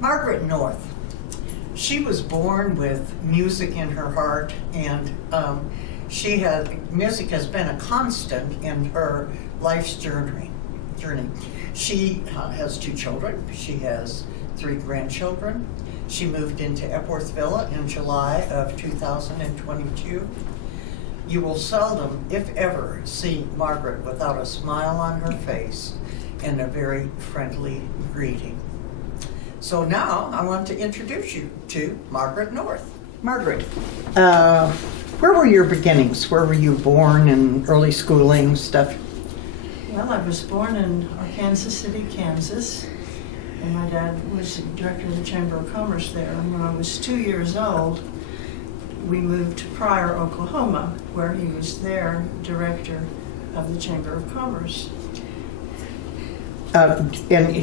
Margaret North. She was born with music in her heart, and music has been a constant in her life's journey. She has 2 children. She has 3 grandchildren. She moved into Epworth Villa in July of 2022. You will seldom, if ever, see Margaret without a smile on her face and a very friendly greeting. So now I want to introduce you to Margaret North. Margaret, where were your beginnings? Where were you born and early schooling stuff? Well, I was born in Arkansas City, Kansas, and my dad was director of the Chamber of Commerce there. And when I was 2 years old, we moved to Pryor, Oklahoma, where he was there director of the Chamber of Commerce. And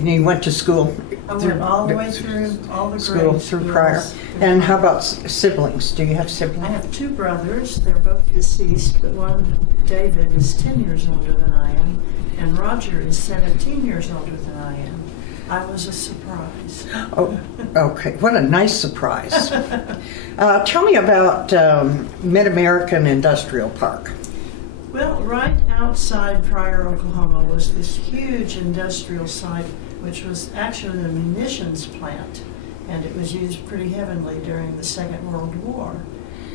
you went to school? I went all the way through all the school grade through schools. Pryor. And how about siblings? Do you have siblings? I have 2 brothers. They're both deceased, but one, David, is 10 years older than I am, and Roger is 17 years older than I am. I was a surprise. Oh, okay. What a nice surprise. Tell me about Mid-American Industrial Park. Well, right outside Pryor, Oklahoma was this huge industrial site, which was actually a munitions plant, and it was used pretty heavily during the Second World War.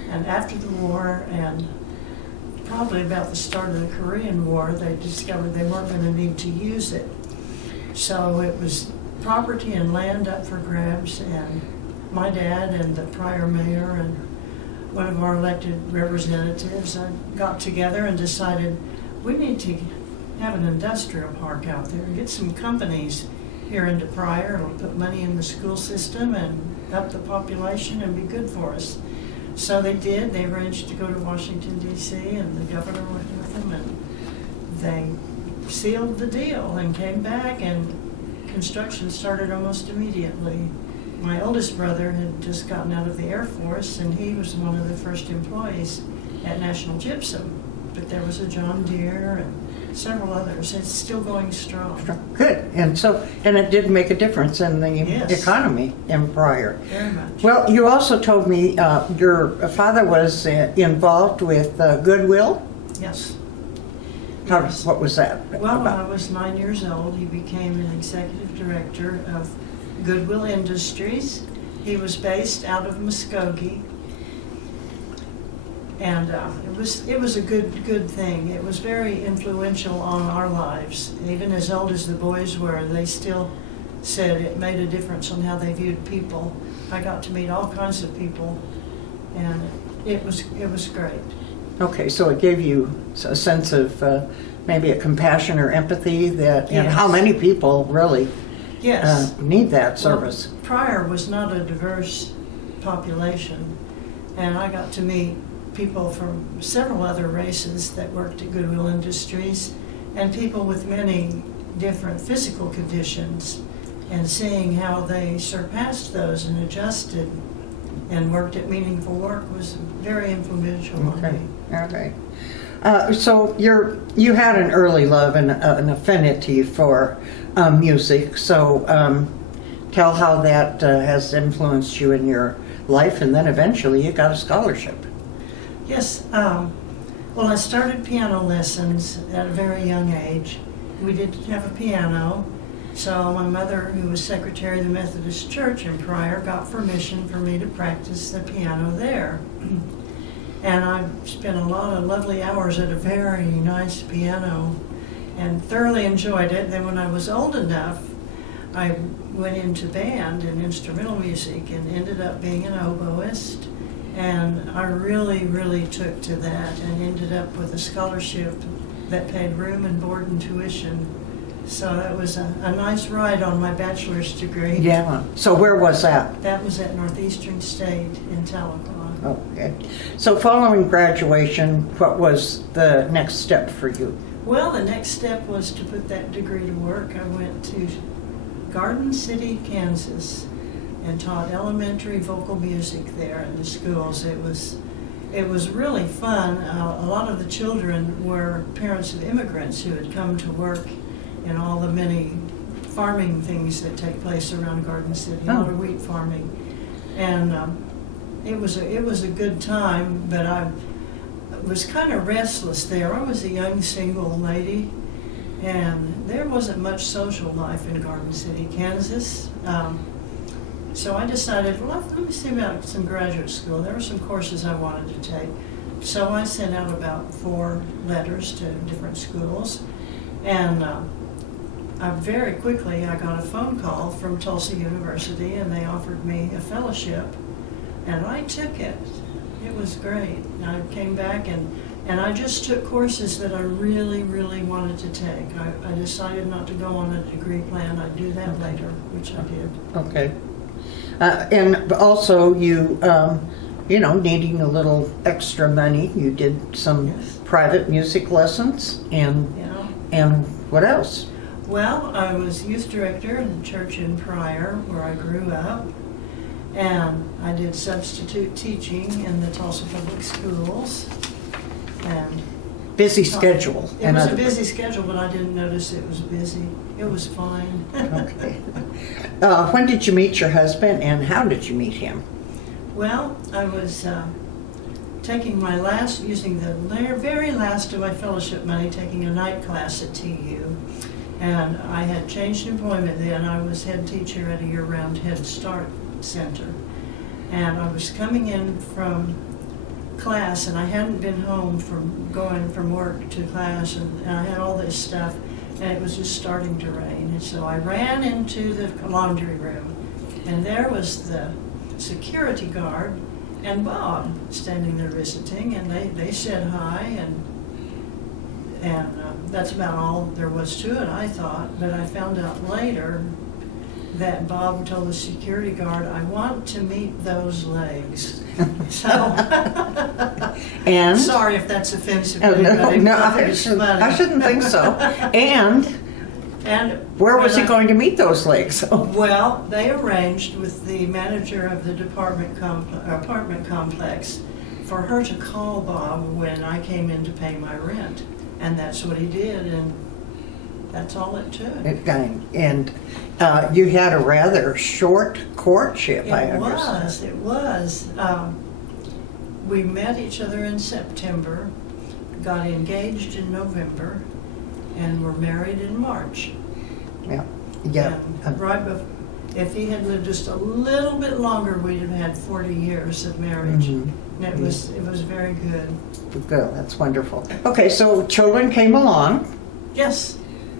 And after the war, and probably about the start of the Korean War, they discovered they weren't going to need to use it. So it was property and land up for grabs, and my dad and the Pryor mayor and one of our elected representatives got together and decided we need to have an industrial park out there, get some companies here into Pryor, it'll put money in the school system and up the population and be good for us. So they did. They arranged to go to Washington, D.C., and the governor went with them, and they sealed the deal and came back, and construction started almost immediately. My oldest brother had just gotten out of the Air Force, and he was one of the first employees at National Gypsum. But there was a John Deere and several others. It's still going strong. Good. And it did make a difference in the Yes. economy in Pryor. Very much. Well, you also told me your father was involved with Goodwill. Yes. Yes. What was that Well, when I about? was 9 years old, he became an executive director of Goodwill Industries. He was based out of Muskogee, and it was a good thing. It was very influential on our lives. Even as old as the boys were, they still said it made a difference on how they viewed people. I got to meet all kinds of people, and it was great. Okay, so it gave you a sense of maybe a compassion or empathy that, and Yes. how many people really Yes. need that service. Well, Pryor was not a diverse population, and I got to meet people from several other races that worked at Goodwill Industries, and people with many different physical conditions, and seeing how they surpassed those and adjusted and worked at meaningful work was very influential on Okay, me. okay. So you had an early love and an affinity for music. So tell how that has influenced you in your life, and then eventually you got a scholarship. Yes, well, I started piano lessons at a very young age. We didn't have a piano, so my mother, who was secretary of the Methodist Church in Pryor, got permission for me to practice the piano there. And I spent a lot of lovely hours at a very nice piano and thoroughly enjoyed it. Then when I was old enough, I went into band and instrumental music and ended up being an oboist. And I really, really took to that and ended up with a scholarship that paid room and board and tuition. So that was a nice ride on my bachelor's degree. Yeah. So where was that? That was at Northeastern State in Tahlequah. Okay. So following graduation, what was the next step for you? Well, the next step was to put that degree to work. I went to Garden City, Kansas, and taught elementary vocal music there in the schools. It was really fun. A lot of the children were parents of immigrants who had come to work in all the many farming things that take place around Garden City, a lot of wheat farming. And it was a good time, but I was kind of restless there. I was a young single lady, and there wasn't much social life in Garden City, Kansas. So I decided, well, let me see about some graduate school. There were some courses I wanted to take. So I sent out about 4 letters to different schools, and very quickly I got a phone call from Tulsa University, and they offered me a fellowship, and I took it. It was great. I came back and I just took courses that I really, really wanted to take. I decided not to go on a degree plan. I'd do that later, which I did. Okay. And also you, needing a little extra money, you did some Yes. private music lessons and Yeah. and what else? Well, I was youth director in the church in Pryor, where I grew up, and I did substitute teaching in the Tulsa Public Schools. And Busy schedule. it was a busy schedule, but I didn't notice it was busy. It was fine. Okay. When did you meet your husband, and how did you meet him? Well, I was taking using the very last of my fellowship money, taking a night class at TU. And I had changed employment then. I was head teacher at a year-round Head Start center. And I was coming in from class, and I hadn't been home from going from work to class, and I had all this stuff, and it was just starting to rain. And so I ran into the laundry room, and there was the security guard and Bob standing there visiting, and they said hi, and that's about all there was to it, I thought. But I found out later that Bob told the security guard, "I want to meet those legs." So, And sorry if that's offensive to oh, anybody. no, but I think it's funny. I shouldn't think so. And And where was he when going to meet those legs? Well, they arranged with the manager of the apartment complex for her to call Bob when I came in to pay my rent. And that's what he did, and that's all it took. And you had a rather short courtship, I understand. It was. We met each other in September, got engaged in November, and were married in March. Yeah. Yeah. And if he had lived just a little bit longer, we'd have had 40 years of marriage. Mhm. And it was very good. Good. That's wonderful. Okay, so children came along. Yes,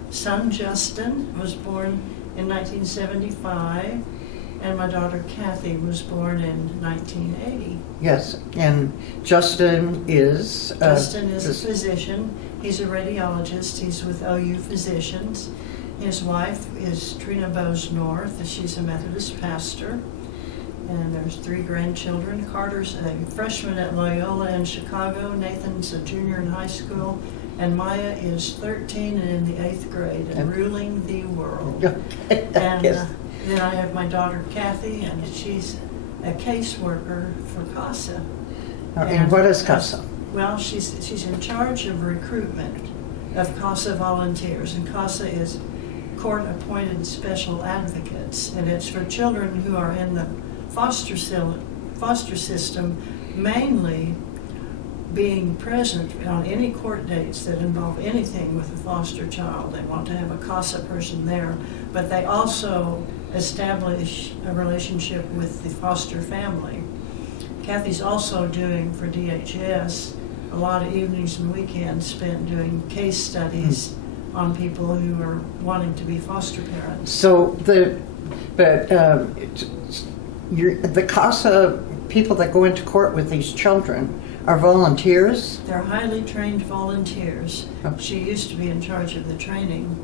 son Justin was born in 1975, and my daughter Kathy was born in 1980. Yes, and Justin is Justin is a physician. He's a radiologist. He's with OU Physicians. His wife is Trina Bose North. She's a Methodist pastor. And there's 3 grandchildren. Carter's a freshman at Loyola in Chicago. Nathan's a junior in high school. And Maya is 13 and in the 8th grade and ruling the world. And Yes. then I have my daughter Kathy, and she's a caseworker for CASA. And what is CASA? Well, she's in charge of recruitment of CASA volunteers, and CASA is court-appointed special advocates, and it's for children who are in the foster system, mainly being present on any court dates that involve anything with a foster child. They want to have a CASA person there, but they also establish a relationship with the foster family. Kathy's also doing for DHS a lot of evenings and weekends spent doing case studies on people who are wanting to be foster parents. So the CASA people that go into court with these children are volunteers? They're highly trained volunteers. Oh. She used to be in charge of the training.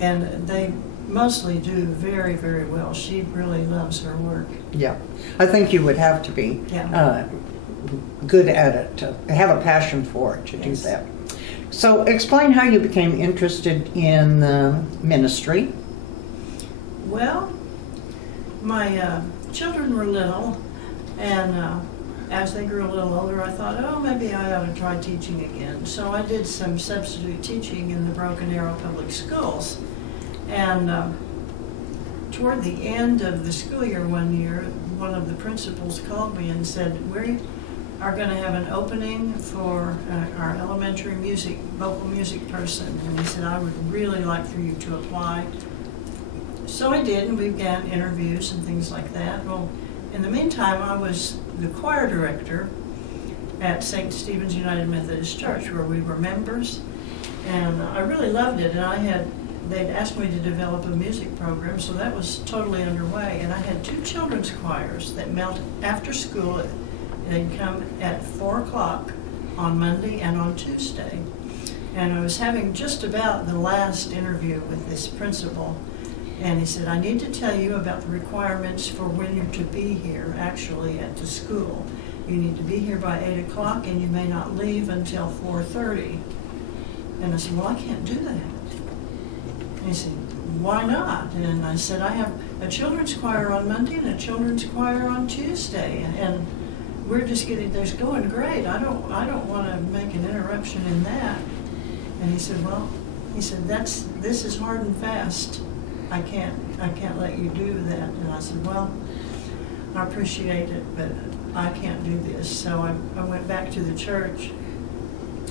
And they mostly do very, very well. She really loves her work. Yeah. I think you would have to be Yeah. good at it, to have a passion for it, to do Yes. that. So explain how you became interested in ministry. Well, my children were little, and as they grew a little older, I thought, oh, maybe I ought to try teaching again. So I did some substitute teaching in the Broken Arrow Public Schools. And toward the end of the school year one year, one of the principals called me and said, we are going to have an opening for our elementary vocal music person. And he said, I would really like for you to apply. So I did, and we began interviews and things like that. Well, in the meantime, I was the choir director at St. Stephen's United Methodist Church, where we were members. And I really loved it, and they'd asked me to develop a music program, so that was totally underway. And I had 2 children's choirs that met after school. They'd come at 4 o'clock on Monday and on Tuesday. And I was having just about the last interview with this principal, and he said, I need to tell you about the requirements for when you're to be here, actually, at the school. You need to be here by 8 o'clock, and you may not leave until 4:30. And I said, well, I can't do that. And he said, why not? And I said, I have a children's choir on Monday and a children's choir on Tuesday, and we're just getting this going great. I don't want to make an interruption in that. And he said, this is hard and fast. I can't let you do that. And I said, well, I appreciate it, but I can't do this. So I went back to the church,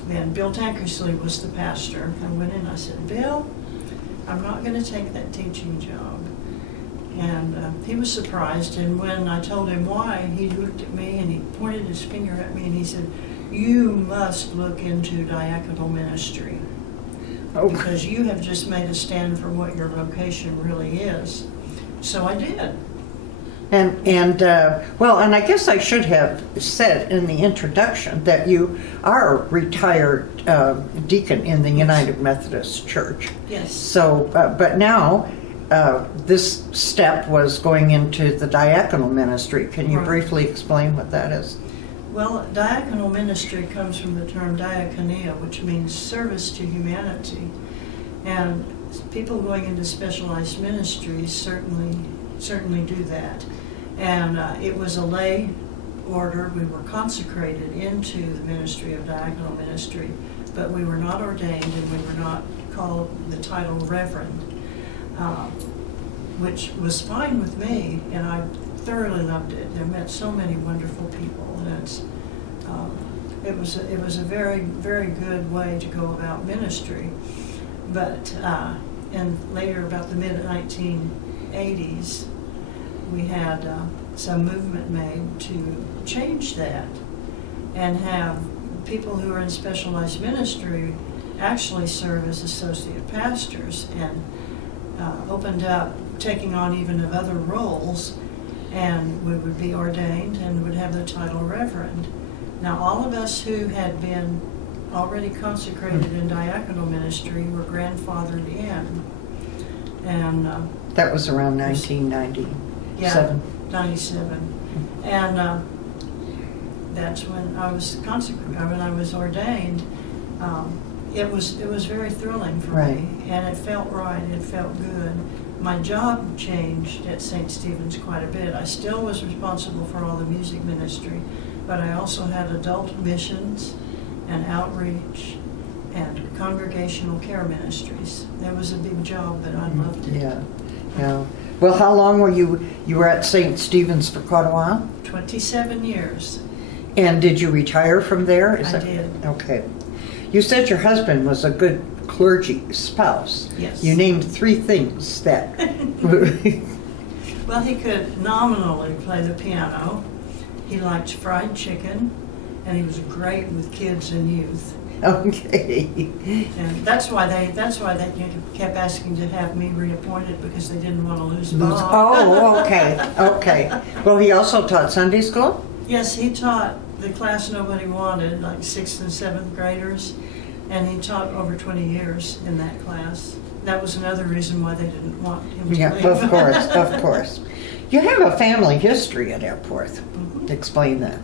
and Bill Tankersley was the pastor. I went in, I said, Bill, I'm not going to take that teaching job. And he was surprised, and when I told him why, he looked at me and he pointed his finger at me and he said, you must look into diaconal ministry. Oh. Because you have just made a stand for what your vocation really is. So I did. And I guess I should have said in the introduction that you are a retired deacon in the United Methodist Church. Yes. So, but now this step was going into the diaconal ministry. Can you Right. briefly explain what that is? Well, diaconal ministry comes from the term diakonia, which means service to humanity. And people going into specialized ministries certainly do that. And it was a lay order. We were consecrated into the ministry of diaconal ministry, but we were not ordained, and we were not called the title reverend, which was fine with me, and I thoroughly loved it. I met so many wonderful people, and it was a very, very good way to go about ministry. But and later, about the mid-1980s, we had some movement made to change that and have people who are in specialized ministry actually serve as associate pastors, and opened up taking on even of other roles, and we would be ordained and would have the title reverend. Now, all of us who had been already consecrated in diaconal ministry were grandfathered in. And That was around 1997. yeah, 97. And that's when I was when I was ordained. It was very thrilling for Right. me, and it felt right. It felt good. My job changed at St. Stephen's quite a bit. I still was responsible for all the music ministry, but I also had adult missions and outreach and congregational care ministries. That was a big job, but I loved it. Yeah. Well, how long were you were at St. Stephen's for quite a while? 27 years. And did you retire from there? I did. Okay. You said your husband was a good clergy spouse. Yes. You named 3 things that... Well, he could nominally play the piano. He liked fried chicken, and he was great with kids and youth. Okay. And that's why they kept asking to have me reappointed, because they didn't want to lose Bob. Oh, okay. Well, he also taught Sunday school? Yes, he taught the class nobody wanted, like 6th and 7th graders, and he taught over 20 years in that class. That was another reason why they didn't want him to Yeah, leave. of course. You have a family history at Epworth. Mhm. Explain that.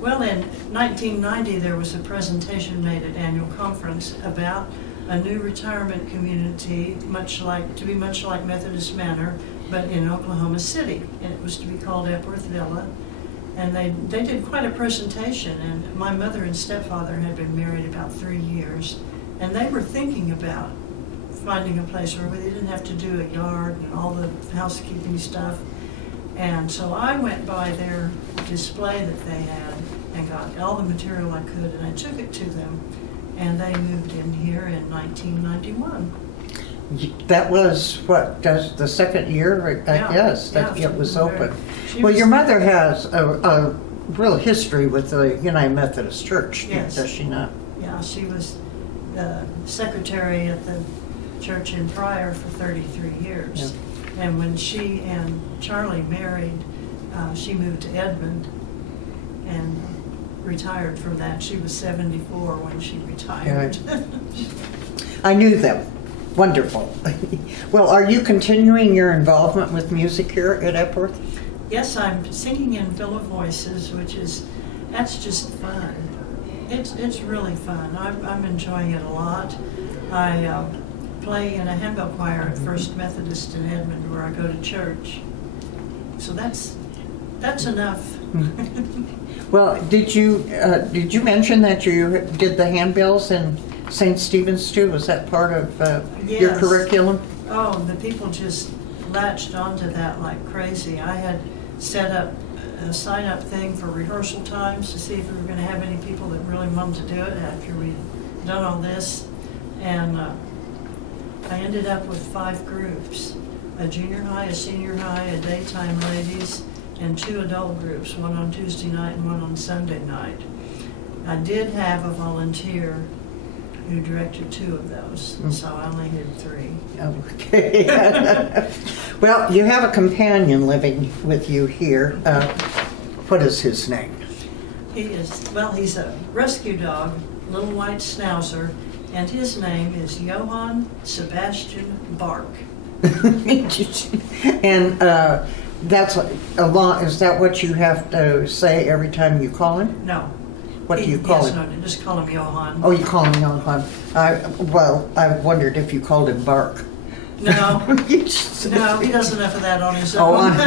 Well, in 1990, there was a presentation made at annual conference about a new retirement community, much like Methodist Manor, but in Oklahoma City. And it was to be called Epworth Villa. And they did quite a presentation, and my mother and stepfather had been married about 3 years, and they were thinking about finding a place where they didn't have to do a yard and all the housekeeping stuff. And so I went by their display that they had and got all the material I could, and I took it to them, and they moved in here in 1991. That was, what, does the second year, I Yeah, guess, that yeah, it was she was open. she Well, was- your mother has a real history with the United Methodist Church, Yes. does she not? Yeah, she was the secretary at the church in Pryor for 33 years. And when she and Charlie married, she moved to Edmond and retired from that. She was 74 when she retired. I knew them. Wonderful. Well, are you continuing your involvement with music here at Epworth? Yes, I'm singing in Villa Voices, that's just fun. It's really fun. I'm enjoying it a lot. I play in a handbell choir at First Methodist in Edmond, where I go to church. So that's enough. Well, did you mention that you did the handbells in St. Stephen's too? Was that part of your Yes. curriculum? Oh, the people just latched onto that like crazy. I had set up a sign-up thing for rehearsal times to see if we were going to have any people that really wanted to do it after we'd done all this. And I ended up with 5 groups, a junior high, a senior high, a daytime ladies, and 2 adult groups, one on Tuesday night and one on Sunday night. I did have a volunteer who directed 2 of those, so I only did 3. Okay. Well, you have a companion living with you here. What is his name? He's a rescue dog, little white schnauzer, and his name is Johann Sebastian Bark. And that's a lot. Is that what you have to say every time you call him? No. What do you call him? No, just call him Johann. Oh, you call him Johann. I wondered if you called him Bark. No. No, he does enough of that on his Oh, own.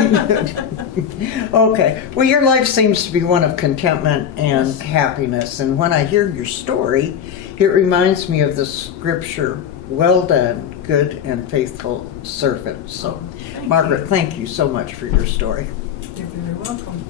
okay. Well, your life seems to be one of contentment and Yes. happiness. And when I hear your story, it reminds me of the scripture, "Well done, good and faithful servant." So, Thank Margaret, you. thank you so much for your story. You're very welcome.